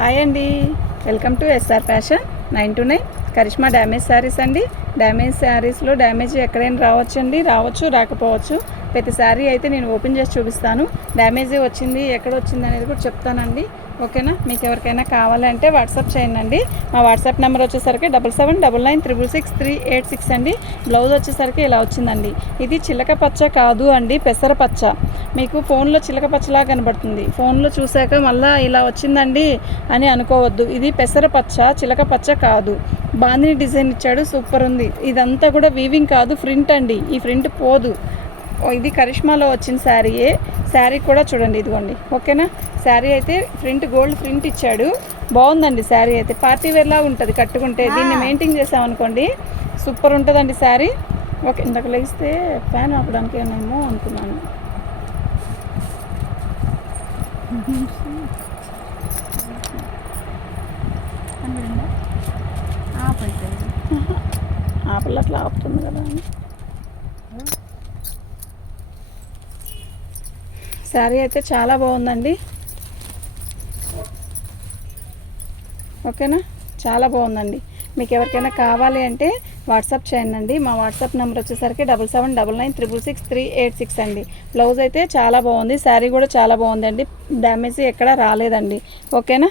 Hi అండి. Welcome to S R fashion nine two nine. Karishma damage saris అండి. Damage శారీస్లో damage ఎక్కడైనా రావచ్చండి. రావచ్చు రాకపోవచ్చు. ప్రతి శారీ అయితే నేను ఓపెన్ చేసి చూపిస్తాను. డ్యామేజ్ వచ్చింది ఎక్కడ వచ్చింది అనేది కూడా చెప్తానండి. ఓకేనా? మీకు ఎవరికైనా కావాలంటే వాట్సాప్ చేయండి మా వాట్సాప్ నెంబర్ వచ్చేసరికి double seven double nine triple six three eight six అండి. బ్లౌజ్ వచ్చేసరికి ఇలా వచ్చిందండి. ఇది చిలక పచ్చ కాదు అండి పెసర పచ్చ. మీకు ఫోన్లో చిలక పచ్చలా కనబడుతుంది. ఫోన్లో చూశాక మళ్ళీ ఇలా వచ్చిందండి అని అనుకోవద్దు. ఇది పెసర పచ్చ చిలక పచ్చ కాదు. బాందిని డిజైన్ ఇచ్చాడు. సూపర్ ఉంది. ఇదంతా కూడా వీవింగ్ కాదు ఫ్రింట్ అండి. ఈ ఫ్రింట్ పోదు. ఇది కరిష్మాలో వచ్చిన శారీయే శారీ కూడా చూడండి ఇదిగోండి. ఓకేనా? శారీ అయితే ప్రింట్ గోల్డ్ ప్రింట్ ఇచ్చాడు. బాగుందండి శారీ అయితే. పార్టీ వేర్లా ఉంటుంది కట్టుకుంటే. దీన్ని మెయింటైన్ చేసామనుకోండి సూపర్ ఉంటుందండి శారీ. ఓకే ఇందాక లేస్తే ఫ్యాన్ ఆపడానికి ఏమేమో అనుకున్నాను. ఆపలు అట్లా ఆపుతుంది కదా అని. శారీ అయితే చాలా బాగుందండి. ఓకేనా? చాలా బాగుందండి. మీకు ఎవరికైనా కావాలి అంటే వాట్సాప్ చేయండి మా వాట్సాప్ నెంబర్ వచ్చేసరికి double seven double nine triple six three eight six అండి. బ్లౌజ్ అయితే చాలా బాగుంది. శారీ కూడా చాలా బాగుందండి. డ్యామేజ్ ఎక్కడా రాలేదండి. ఓకేనా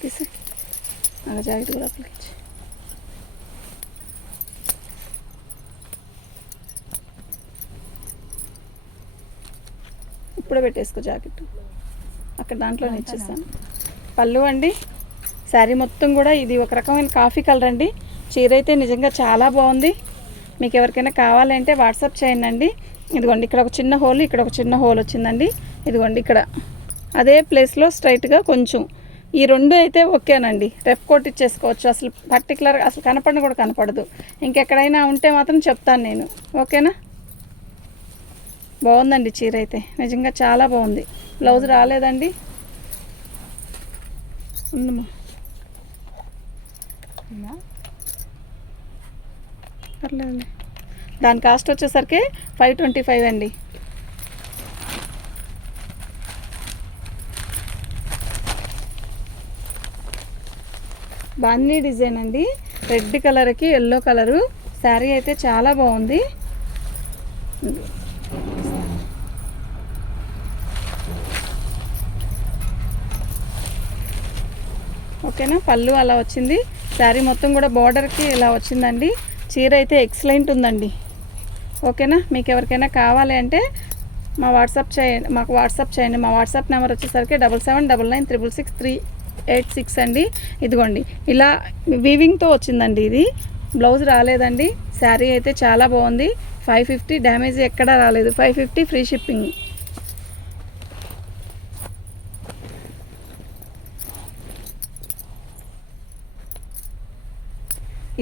తీసే నాకు జాకెట్ కూడా అప్లికించి ఇప్పుడే పెట్టేసుకో జాకెట్ అక్కడ దాంట్లోనే ఇచ్చేస్తాను పళ్ళు అండి శారీ మొత్తం కూడా ఇది ఒక రకమైన కాఫీ కలర్ అండి చీర అయితే నిజంగా చాలా బాగుంది మీకు ఎవరికైనా కావాలంటే వాట్సాప్ చేయండి అండి. ఇదిగోండి ఇక్కడ ఒక చిన్న హోల్ ఇక్కడ ఒక చిన్న హోల్ వచ్చిందండి. ఇదిగోండి ఇక్కడ. అదే ప్లేస్లో స్ట్రైట్గా కొంచెం ఈ రెండు అయితే ఓకేనండి. రెప్ కోట్ ఇచ్చేసుకోవచ్చు. అసలు పర్టికులర్ అసలు కనపడిన కూడా కనపడదు. ఇంకెక్కడైనా ఉంటే మాత్రం చెప్తాను నేను. ఓకేనా? బాగుందండి చీర అయితే. నిజంగా చాలా బాగుంది. బ్లౌజ్ రాలేదండి. ఉందమ్మా. పర్లేదులే దాని కాస్ట్ వచ్చేసరికి ఫైవ్ ట్వంటీ ఫైవ్ అండి. బాందీ డిజైన్ అండి. రెడ్ కలర్కి ఎల్లో కలరు. శారీ అయితే చాలా బాగుంది. ఓకేనా? పళ్ళు అలా వచ్చింది. శారీ మొత్తం కూడా బార్డర్కి ఇలా వచ్చిందండి. చీర అయితే ఎక్సలెంట్ ఉందండి. ఓకేనా? మీకు ఎవరికైనా కావాలి అంటే మా వాట్సాప్ చేయండి. మాకు వాట్సాప్ చేయండి. మా వాట్సాప్ నెంబర్ వచ్చేసరికి double seven double nine triple six three eight six అండి. ఇదిగోండి. ఇలా వీవింగ్తో వచ్చిందండి ఇది. బ్లౌజ్ రాలేదండి. శారీ అయితే చాలా బాగుంది. ఫైవ్ ఫిఫ్టీ డ్యామేజ్ ఎక్కడా రాలేదు. ఫైవ్ ఫిఫ్టీ ఫ్రీ షిప్పింగ్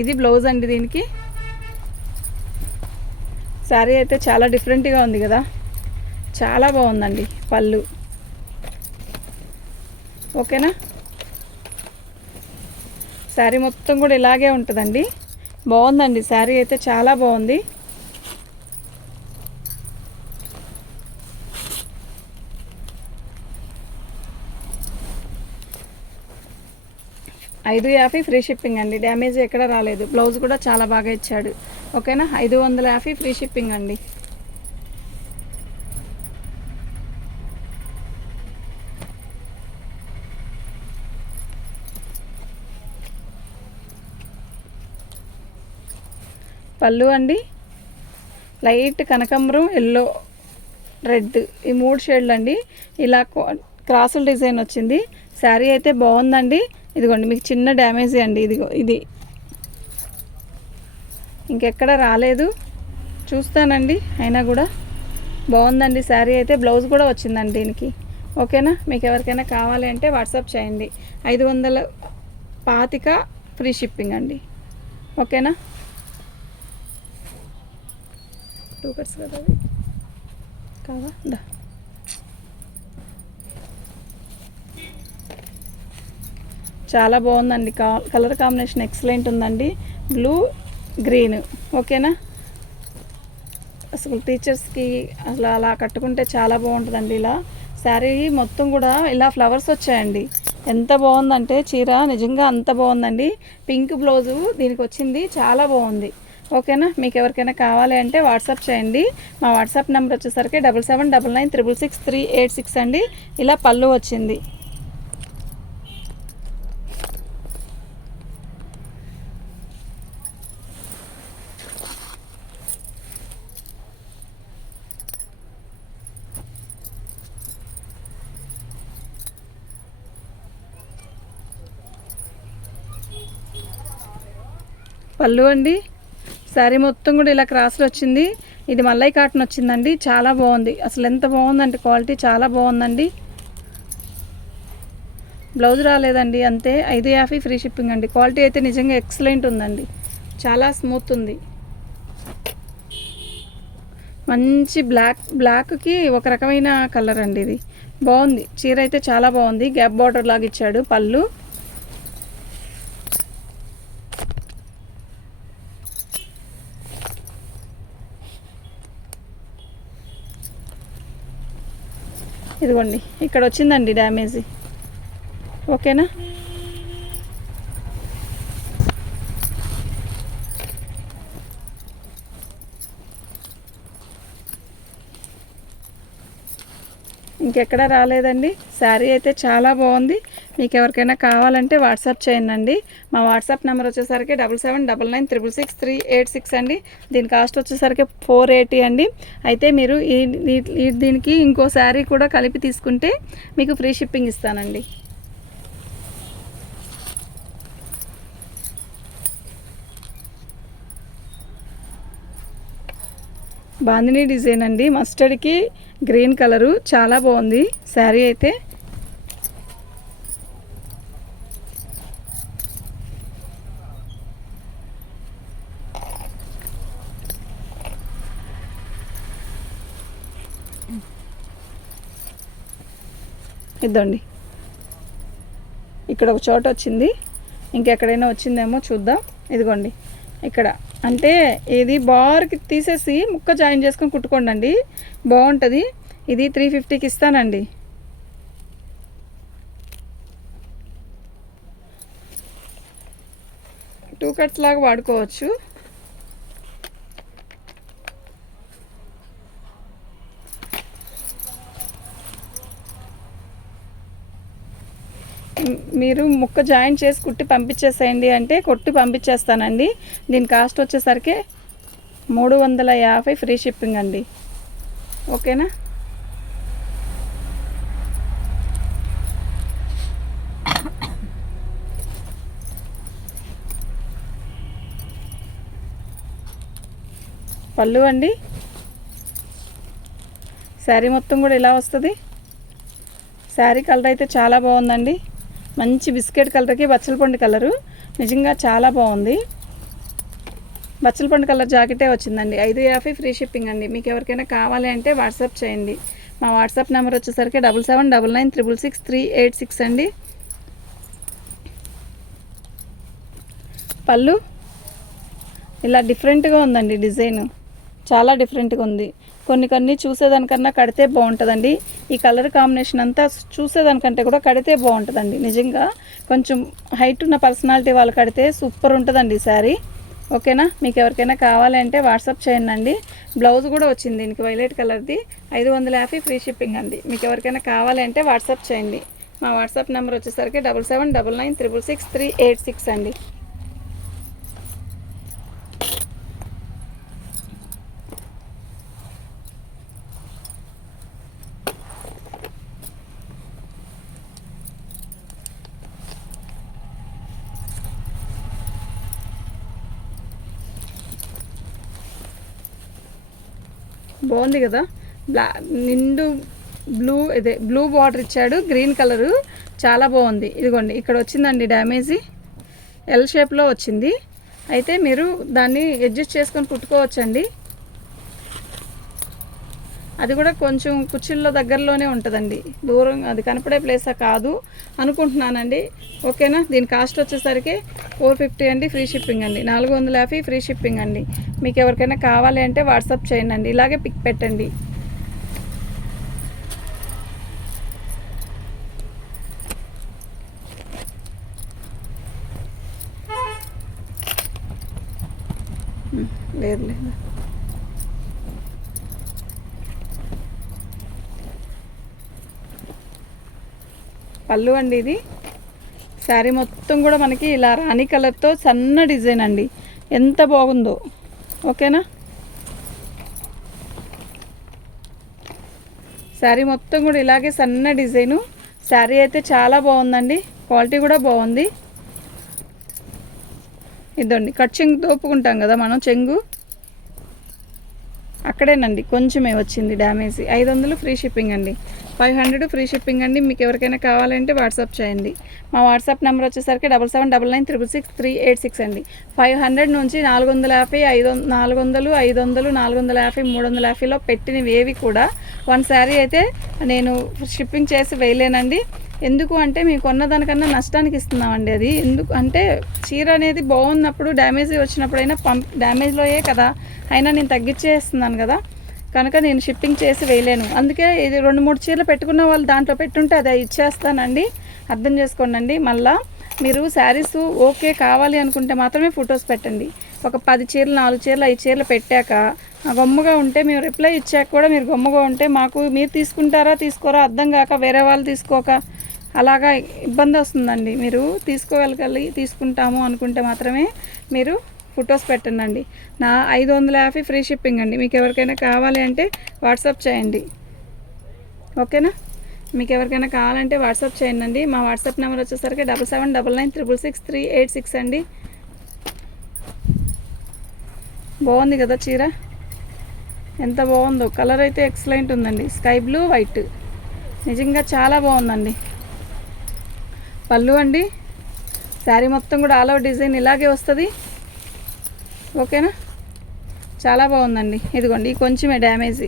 ఇది బ్లౌజ్ అండి దీనికి. శారీ అయితే చాలా డిఫరెంట్గా ఉంది కదా. చాలా బాగుందండి పళ్ళు. ఓకేనా? శారీ మొత్తం కూడా ఇలాగే ఉంటుందండి. బాగుందండి. శారీ అయితే చాలా బాగుంది. ఐదు యాభై ఫ్రీ షిప్పింగ్ అండి. డ్యామేజ్ ఎక్కడ రాలేదు. బ్లౌజ్ కూడా చాలా బాగా ఇచ్చాడు. ఓకేనా? ఐదు వందల యాభై ఫ్రీ షిప్పింగ్ అండి. పళ్ళు అండి. లైట్ కనకాంబరం ఎల్లో రెడ్ ఈ మూడు షేడ్లు అండి ఇలా క్రాసుల డిజైన్ వచ్చింది. శారీ అయితే బాగుందండి. ఇదిగోండి మీకు చిన్న డ్యామేజ్ అండి. ఇదిగో ఇది. ఇంకెక్కడ రాలేదు. చూస్తానండి. అయినా కూడా బాగుందండి శారీ అయితే. బ్లౌజ్ కూడా వచ్చిందండి దీనికి. ఓకేనా? మీకు ఎవరికైనా కావాలి అంటే వాట్సాప్ చేయండి. ఐదు వందల పాతిక ఫ్రీ షిప్పింగ్ అండి. ఓకేనా? టూ కట్స్ కదా అవి? కావా? దా. చాలా బాగుందండి. కలర్ కాంబినేషన్ ఎక్సలెంట్ ఉందండి. Blue green. ఓకేనా? అసలు టీచర్స్కి అసలు అలా కట్టుకుంటే చాలా బాగుంటుందండి ఇలా. శారీ మొత్తం కూడా ఇలా ఫ్లవర్స్ వచ్చాయండి. ఎంత బాగుందంటే చీర నిజంగా అంత బాగుందండి. పింక్ బ్లౌజు దీనికి వచ్చింది చాలా బాగుంది. ఓకేనా? మీకు ఎవరికైనా కావాలి అంటే వాట్సాప్ చేయండి. మా వాట్సాప్ నెంబర్ వచ్చేసరికి double seven double nine triple six three eight six అండి. ఇలా పళ్ళు వచ్చింది. పళ్ళు అండి. శారీ మొత్తం కూడా ఇలా క్రాస్లు వచ్చింది. ఇది మల్లై కాటన్ వచ్చిందండి. చాలా బాగుంది. అసలు ఎంత బాగుందంటే క్వాలిటీ చాలా బాగుందండి. బ్లౌజ్ రాలేదండి అంతే. ఐదు యాభై ఫ్రీ షిప్పింగ్ అండి. క్వాలిటీ అయితే నిజంగా ఎక్సలెంట్ ఉందండి. చాలా స్మూత్ ఉంది. మంచి బ్లాక్ బ్లాక్కి ఒక రకమైన కలర్ అండి ఇది. బాగుంది. చీర అయితే చాలా బాగుంది. గ్యాప్ బార్డర్ లాగా ఇచ్చాడు పళ్ళు. ఇదిగోండి ఇక్కడ వచ్చిందండి డ్యామేజ్. ఓకేనా? ఇంకెక్కడ రాలేదండి. శారీ అయితే చాలా బాగుంది. మీకు ఎవరికైనా కావాలంటే వాట్సాప్ చేయండి మా వాట్సాప్ నెంబర్ వచ్చేసరికి double seven double nine triple six three eight six అండి. దీని కాస్ట్ వచ్చేసరికి ఫోర్ ఎయిటీ అండి. అయితే మీరు ఈ దీనికి ఇంకో శారీ కూడా కలిపి తీసుకుంటే మీకు ఫ్రీ షిప్పింగ్ ఇస్తానండి. బాందినీ డిజైన్ అండి. మస్టర్డ్కి గ్రీన్ కలరు. చాలా బాగుంది. శారీ అయితే. ఇద్దండి. ఇక్కడ ఒక చోట వచ్చింది. ఇంకెక్కడైనా వచ్చిందేమో చూద్దాం. ఇదిగోండి. ఇక్కడ అంటే ఇది బార్కి తీసేసి ముక్క జాయిన్ చేసుకొని కుట్టుకోండి బాగుంటుంది. ఇది త్రీ ఫిఫ్టీకి ఇస్తానండి. టూ కట్స్ లాగా వాడుకోవచ్చు. మీరు ముక్క జాయిన్ చేసి కుట్టి పంపించేసేయండి అంటే కొట్టి పంపించేస్తానండి. దీని కాస్ట్ వచ్చేసరికి మూడు వందల యాభై ఫ్రీ షిప్పింగ్ అండి. ఓకేనా? పళ్ళు అండి. శారీ మొత్తం కూడా ఇలా వస్తుంది. శారీ కలర్ అయితే చాలా బాగుందండి. మంచి బిస్కెట్ కలర్కి బచ్చలపండు కలరు. నిజంగా చాలా బాగుంది. బచ్చలపండు కలర్ జాకెటే వచ్చిందండి. ఐదు యాభై ఫ్రీ షిప్పింగ్ అండి. మీకు ఎవరికైనా కావాలి అంటే వాట్సాప్ చేయండి. మా వాట్సాప్ నెంబర్ వచ్చేసరికి double seven double nine triple six three eight six అండి. పళ్ళు? ఇలా డిఫరెంట్గా ఉందండి డిజైన్. చాలా డిఫరెంట్గా ఉంది. కొన్ని కొన్ని చూసేదానికన్నా కడితే బాగుంటుందండి. ఈ కలర్ కాంబినేషన్ అంతా చూసేదానికంటే కూడా కడితే బాగుంటుందండి. నిజంగా కొంచెం హైట్ ఉన్న పర్సనాలిటీ వాళ్ళు కడితే సూపర్ ఉంటుందండి ఈ శారీ. ఓకేనా? మీకు ఎవరికైనా కావాలి అంటే వాట్సాప్ చేయండి బ్లౌజ్ కూడా వచ్చింది దీనికి వైలెట్ కలర్ది. ఐదు వందల యాభై ఫ్రీ షిప్పింగ్ అండి. మీకు ఎవరికైనా కావాలి అంటే వాట్సాప్ చేయండి. మా వాట్సాప్ నెంబర్ వచ్చేసరికి double seven double nine triple six three eight six అండి. బాగుంది కదా. బ్లా నిండు బ్లూ ఇదే బ్లూ బార్డర్ ఇచ్చాడు గ్రీన్ కలరు. చాలా బాగుంది. ఇదిగోండి ఇక్కడ వచ్చిందండి డ్యామేజీ. ఎల్ షేప్లో వచ్చింది. అయితే మీరు దాన్ని అడ్జస్ట్ చేసుకొని కుట్టుకోవచ్చండి. అది కూడా కొంచెం కుర్చీల్లో దగ్గరలోనే ఉంటుందండి. దూరం అది కనపడే ప్లేసా కాదు అనుకుంటున్నానండి. ఓకేనా? దీని కాస్ట్ వచ్చేసరికి ఫోర్ ఫిఫ్టీ అండి ఫ్రీ షిప్పింగ్ అండి. నాలుగు వందల యాభై ఫ్రీ షిప్పింగ్ అండి. మీకు ఎవరికైనా కావాలి అంటే వాట్సాప్ చేయండి అండి. ఇలాగే పిక్ పెట్టండి. లేదు లేదు. పళ్ళు అండి ఇది. శారీ మొత్తం కూడా మనకి ఇలా రాణి కలర్తో సన్న డిజైన్ అండి. ఎంత బాగుందో. ఓకేనా? శారీ మొత్తం కూడా ఇలాగే సన్న డిజైను. శారీ అయితే చాలా బాగుందండి. క్వాలిటీ కూడా బాగుంది. ఇదండి. కట్ చెంగు తోపుకుంటాం కదా మనం చెంగు? అక్కడేనండి కొంచెమే వచ్చింది డ్యామేజ్. ఐదు వందలు ఫ్రీ షిప్పింగ్ అండి. ఫైవ్ హండ్రెడ్ ఫ్రీ షిప్పింగ్ అండి. మీకు ఎవరికైనా కావాలంటే వాట్సాప్ చేయండి. మా వాట్సాప్ నెంబర్ వచ్చేసరికి double seven double nine triple six three eight six అండి. ఫైవ్ హండ్రెడ్ నుంచి నాలుగు వందల యాభై ఐదు నాలుగు వందలు ఐదు వందలు నాలుగు వందల యాభై మూడు వందల యాభైలో పెట్టినవి ఏవి కూడా. వన్ శారీ అయితే నేను షిప్పింగ్ చేసి వేయలేనండి. ఎందుకు అంటే మీకు కొన్నదానికన్నా నష్టానికి ఇస్తున్నామండి అది. ఎందుకు అంటే చీర అనేది బాగున్నప్పుడు డ్యామేజ్ వచ్చినప్పుడైనా పంప్ డ్యామేజ్లోయే కదా. అయినా నేను తగ్గించేస్తున్నాను కదా. కనుక నేను షిప్పింగ్ చేసి వేయలేను. అందుకే ఇది రెండు మూడు చీరలు పెట్టుకున్న వాళ్ళు దాంట్లో పెట్టుంటే అది ఇచ్చేస్తానండి. అర్థం చేసుకోండి మళ్ళా మీరు శారీస్ ఓకే కావాలి అనుకుంటే మాత్రమే ఫొటోస్ పెట్టండి. ఒక పది చీరలు నాలుగు చీరలు ఐదు చీరలు పెట్టాక గొమ్మగా గమ్ముగా ఉంటే మేము రిప్లై ఇచ్చాక కూడా మీరు గమ్ముగా ఉంటే మాకు మీరు తీసుకుంటారా తీసుకోరా అర్థం కాక వేరే వాళ్ళు తీసుకోక అలాగా ఇబ్బంది వస్తుందండి. మీరు తీసుకోగలగాలి తీసుకుంటాము అనుకుంటే మాత్రమే మీరు ఫొటోస్ పెట్టండి నా ఐదు వందల యాభై ఫ్రీ షిప్పింగ్ అండి. మీకు ఎవరికైనా కావాలి అంటే వాట్సాప్ చేయండి. ఓకేనా? మీకు ఎవరికైనా కావాలంటే వాట్సాప్ చేయండి అండి మా వాట్సాప్ నెంబర్ వచ్చేసరికి double seven double nine triple six three eight six అండి. బాగుంది కదా చీర? ఎంత బాగుందో. కలర్ అయితే ఎక్సలెంట్ ఉందండి. Sky blue white. నిజంగా చాలా బాగుందండి. పళ్ళు అండి. శారీ మొత్తం కూడా ఆల్ ఓవర్ డిజైన్ ఇలాగే వస్తుంది. ఓకేనా? చాలా బాగుందండి. ఇదిగోండి ఈ కొంచెమే డ్యామేజ్.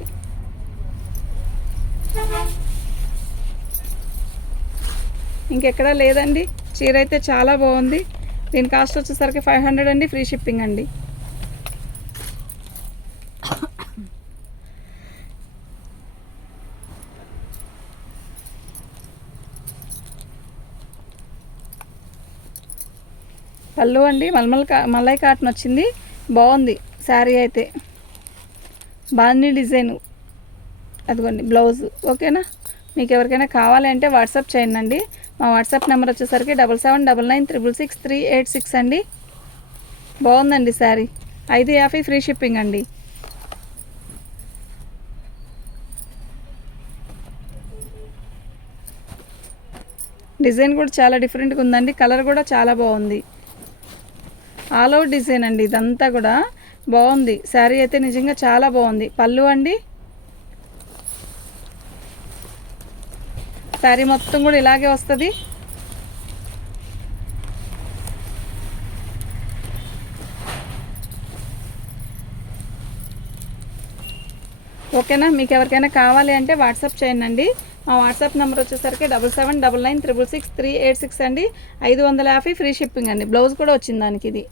ఇంకెక్కడా లేదండి. చీర అయితే చాలా బాగుంది. దీని కాస్ట్ వచ్చేసరికి ఫైవ్ హండ్రెడ్ అండి ఫ్రీ షిప్పింగ్ అండి. పళ్ళు అండి మల్మల్ కా మల్లై కాటన్ వచ్చింది. బాగుంది శారీ అయితే. బాగుంది డిజైన్. అదిగోండి బ్లౌజ్. ఓకేనా? మీకు ఎవరికైనా కావాలి అంటే వాట్సాప్ చేయండి అండి. మా వాట్సాప్ నెంబర్ వచ్చేసరికి double seven double nine triple six three eight six అండి. బాగుందండి శారీ. ఐదు యాభై ఫ్రీ షిప్పింగ్ అండి. డిజైన్ కూడా చాలా డిఫరెంట్గా ఉందండి. కలర్ కూడా చాలా బాగుంది. ఆల్ అవుట్ డిజైన్ అండి ఇదంతా కూడా బాగుంది. శారీ అయితే నిజంగా చాలా బాగుంది. పళ్ళు అండి? శారీ మొత్తం కూడా ఇలాగే వస్తుంది. ఓకేనా? మీకు ఎవరికైనా కావాలి అంటే వాట్సాప్ చేయండి అండి. మా వాట్సాప్ నెంబర్ వచ్చేసరికి double seven double nine triple six three eight six అండి. ఐదు వందల యాభై ఫ్రీ షిప్పింగ్ అండి. బ్లౌజ్ కూడా వచ్చింది దానికి ఇది.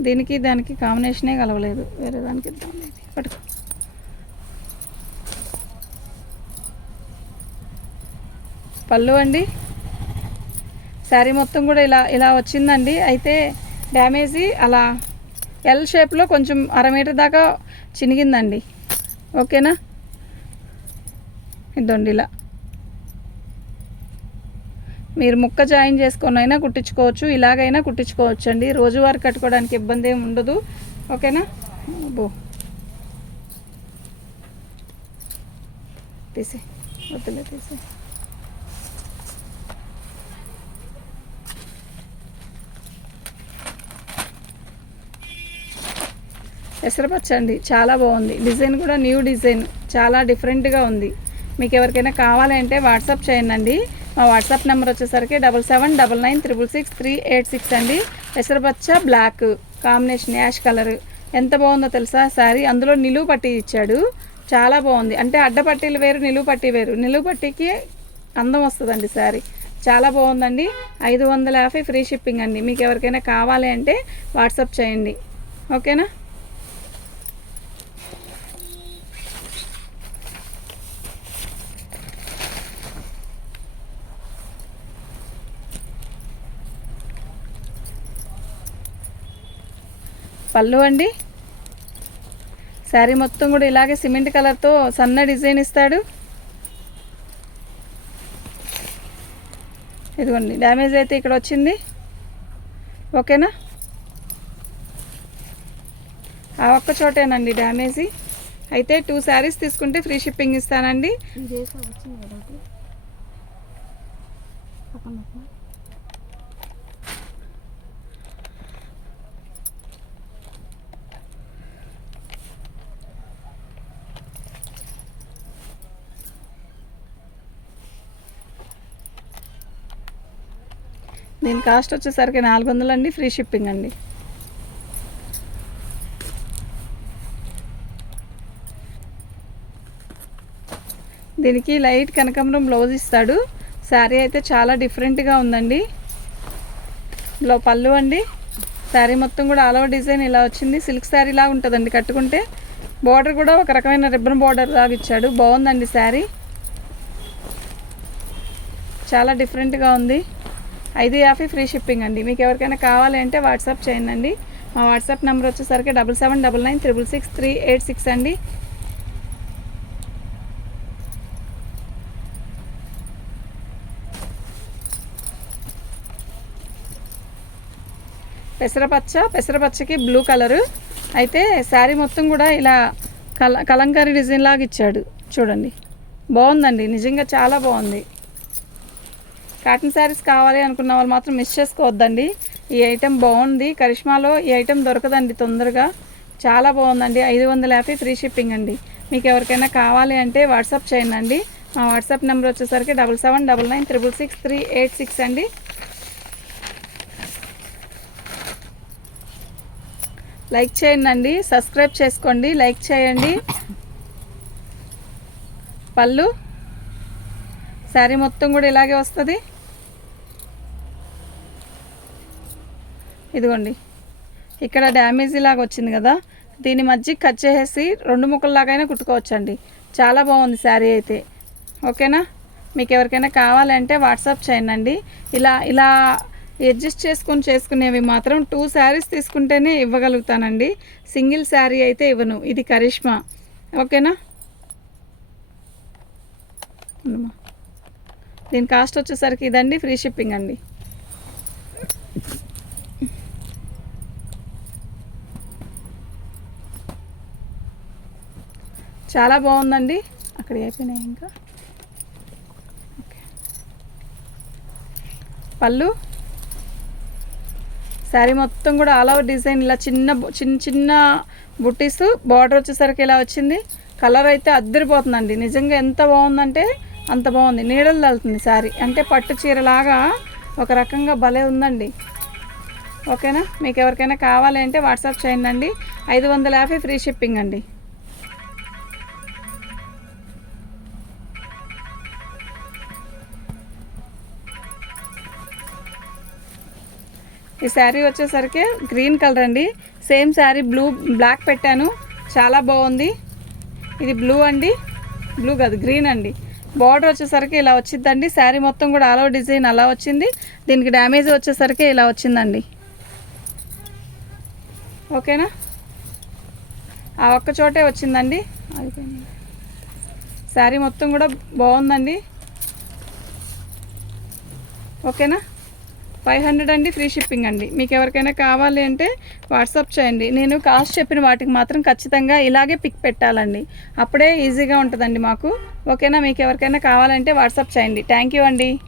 దీనికి దానికి కాంబినేషనే కలవలేదు. వేరే దానికి ఇద్దాం. ఇది. పట్టుకో. పళ్ళు అండి. శారీ మొత్తం కూడా ఇలా ఇలా వచ్చిందండి. అయితే డ్యామేజీ అలా ఎల్ షేప్లో కొంచెం అర మీటర్ దాకా చినిగిందండి. ఓకేనా? ఇదండి ఇలా. మీరు ముక్క జాయిన్ చేసుకొని అయినా కుట్టించుకోవచ్చు ఇలాగైనా కుట్టించుకోవచ్చు అండి రోజువారీ కట్టుకోవడానికి ఇబ్బంది ఏమి ఉండదు. ఓకేనా? బో తీసి వద్దులే తీసి పెసరపచ్చ అండి చాలా బాగుంది. డిజైన్ కూడా న్యూ డిజైన్. చాలా డిఫరెంట్గా ఉంది. మీకు ఎవరికైనా కావాలంటే వాట్సాప్ చేయండి. అండి మా వాట్సాప్ నెంబర్ వచ్చేసరికి double seven double nine triple six three eight six అండి. పెసరపచ్చ బ్లాక్ కాంబినేషన్ యాష్ కలర్. ఎంత బాగుందో తెలుసా? శారీ అందులో నిలువు పట్టి ఇచ్చాడు. చాలా బాగుంది. అంటే అడ్డపట్టీలు వేరు నిలువు పట్టీ వేరు. నిలువు పట్టీకి అందం వస్తుందండి శారీ. చాలా బాగుందండి. ఐదు వందల యాభై ఫ్రీ షిప్పింగ్ అండి. మీకు ఎవరికైనా కావాలి అంటే వాట్సాప్ చేయండి. ఓకేనా? పళ్ళు అండి. శారీ మొత్తం కూడా ఇలాగే సిమెంట్ కలర్తో సన్న డిజైన్ ఇస్తాడు. ఇదిగోండి డ్యామేజ్ అయితే ఇక్కడ వచ్చింది. ఓకేనా? ఆ ఒక్క చోటేనండి డ్యామేజీ. అయితే టూ శారీస్ తీసుకుంటే ఫ్రీ షిప్పింగ్ ఇస్తానండి ఇదేసా వచ్చింది కదా ఒకటి. పక్కన పెట్టనా? దీని కాస్ట్ వచ్చేసరికి నాలుగు వందలు అండి ఫ్రీ షిప్పింగ్ అండి. దీనికి లైట్ కనకాంబరం బ్లౌజ్ ఇస్తాడు. శారీ అయితే చాలా డిఫరెంట్గా ఉందండి. లో పళ్ళు అండి. శారీ మొత్తం కూడా ఆల్ ఓవర్ డిజైన్ ఇలా వచ్చింది. సిల్క్ శారీ లాగా ఉంటుందండి కట్టుకుంటే. బార్డర్ కూడా ఒక రకమైన రిబ్బన్ బార్డర్ లాగా ఇచ్చాడు. బాగుందండి శారీ. చాలా డిఫరెంట్గా ఉంది. ఐదు యాభై ఫ్రీ షిప్పింగ్ అండి. మీకు ఎవరికైనా కావాలి అంటే వాట్సాప్ చేయండి అండి. మా వాట్సాప్ నెంబర్ వచ్చేసరికి double seven double nine triple six three eight six అండి. పెసరపచ్చ పెసరపచ్చకి బ్లూ కలరు. అయితే శారీ మొత్తం కూడా ఇలా కల కలంకారీ డిజైన్ లాగా ఇచ్చాడు. చూడండి. బాగుందండి. నిజంగా చాలా బాగుంది. కాటన్ శారీస్ కావాలి అనుకున్న వాళ్ళు మాత్రం మిస్ చేసుకోవద్దండి. ఈ ఐటెం బాగుంది. కరిష్మాలో ఈ ఐటెం దొరకదండి తొందరగా. చాలా బాగుందండి. ఐదు వందల యాభై ఫ్రీ షిప్పింగ్ అండి. మీకు ఎవరికైనా కావాలి అంటే వాట్సాప్ చేయండి అండి. మా వాట్సాప్ నెంబర్ వచ్చేసరికి double seven double nine triple six three eight six అండి. లైక్ చేయండి అండి. సబ్స్క్రైబ్ చేసుకోండి. లైక్ చేయండి. పళ్ళు. శారీ మొత్తం కూడా ఇలాగే వస్తుంది. ఇదిగోండి. ఇక్కడ డ్యామేజ్ లాగా వచ్చింది కదా దీని మధ్య కట్ చేసేసి రెండు ముక్కల్లాగైనా కుట్టుకోవచ్చండి. చాలా బాగుంది శారీ అయితే. ఓకేనా? మీకు ఎవరికైనా కావాలంటే వాట్సాప్ చేయండి. ఇలా ఇలా అడ్జస్ట్ చేసుకొని చేసుకునేవి మాత్రం టూ శారీస్ తీసుకుంటేనే ఇవ్వగలుగుతానండి. సింగిల్ శారీ అయితే ఇవ్వను. ఇది కరిష్మా. ఓకేనా? దీని కాస్ట్ వచ్చేసరికి ఇదండి ఫ్రీ షిప్పింగ్ అండి. చాలా బాగుందండి. అక్కడ అయిపోయినాయి ఇంకా. ఓకే. పళ్ళు? శారీ మొత్తం కూడా ఆల్ ఓవర్ డిజైన్ ఇలా చిన్న చిన్న చిన్న బుట్టీస్ బార్డర్ వచ్చేసరికి ఇలా వచ్చింది. కలర్ అయితే అద్దరిపోతుందండి. నిజంగా ఎంత బాగుందంటే అంత బాగుంది. నీడలు తల్లుతుంది శారీ. అంటే పట్టు చీరలాగా ఒక రకంగా భలే ఉందండి. ఓకేనా? మీకు ఎవరికైనా కావాలి అంటే వాట్సాప్ చేయండి అండి. ఐదు వందల యాభై ఫ్రీ షిప్పింగ్ అండి. ఈ శారీ వచ్చేసరికి గ్రీన్ కలర్ అండి. సేమ్ శారీ బ్లూ బ్లాక్ పెట్టాను. చాలా బాగుంది. ఇది బ్లూ అండి. బ్లూ కాదు గ్రీన్ అండి. బార్డర్ వచ్చేసరికి ఇలా వచ్చిందండి శారీ మొత్తం కూడా ఆల్ ఓవర్ డిజైన్ అలా వచ్చింది. దీనికి డ్యామేజ్ వచ్చేసరికి ఇలా వచ్చిందండి. ఓకేనా? ఆ ఒక్క చోటే వచ్చిందండి. అయిపోయింది శారీ మొత్తం కూడా బాగుందండి. ఓకేనా? ఫైవ్ హండ్రెడ్ అండి ఫ్రీ షిప్పింగ్ అండి. మీకు ఎవరికైనా కావాలి అంటే వాట్సాప్ చేయండి. నేను కాస్ట్ చెప్పిన వాటికి మాత్రం ఖచ్చితంగా ఇలాగే పిక్ పెట్టాలండి. అప్పుడే ఈజీగా ఉంటుందండి మాకు. ఓకేనా? మీకు ఎవరికైనా కావాలంటే వాట్సాప్ చేయండి. థ్యాంక్ యూ అండి.